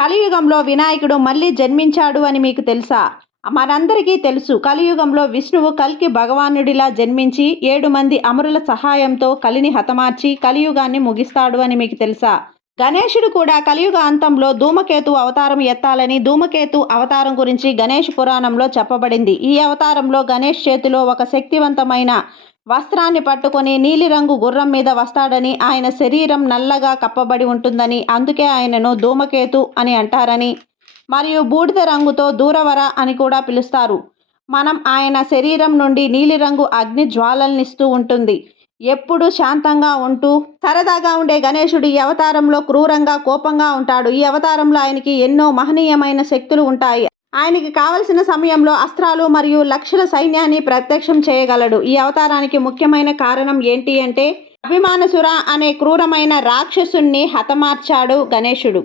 కలియుగంలో వినాయకుడు మళ్ళీ జన్మించాడు అని మీకు తెలుసా? మనందరికీ తెలుసు. కలియుగంలో విష్ణువు కల్కి భగవానుడిలా జన్మించి 7 మంది అమరుల సహాయంతో కలిని హతమార్చి కలియుగాన్ని ముగిస్తాడు అని మీకు తెలుసా? గణేశుడు కూడా కలియుగ అంతంలో ధూమకేతు అవతారం ఎత్తాలని ధూమకేతు అవతారం గురించి గణేష్ పురాణంలో చెప్పబడింది. ఈ అవతారంలో గణేష్ చేతిలో ఒక శక్తివంతమైన వస్త్రాన్ని పట్టుకొని నీలిరంగు గుర్రం మీద వస్తాడని, ఆయన శరీరం నల్లగా కప్పబడి ఉంటుందని, అందుకే ఆయనను ధూమకేతు అని అంటారని, మరియు బూడిద రంగుతో దూరవర అని కూడా పిలుస్తారు. మనం ఆయన శరీరం నుండి నీలిరంగు అగ్ని జ్వాలల్నిస్తూ ఉంటుంది. ఎప్పుడు శాంతంగా ఉంటూ సరదాగా ఉండే గణేశుడు ఈ అవతారంలో క్రూరంగా కోపంగా ఉంటాడు. ఈ అవతారంలో ఆయనకి ఎన్నో మహనీయమైన శక్తులు ఉంటాయి. ఆయనకి కావలసిన సమయంలో అస్త్రాలు మరియు లక్షల సైన్యాన్ని ప్రత్యక్షం చేయగలడు. ఈ అవతారానికి ముఖ్యమైన కారణం ఏంటి అంటే, అభిమానసుర అనే క్రూరమైన రాక్షసుణ్ణి హతమార్చాడు గణేశుడు.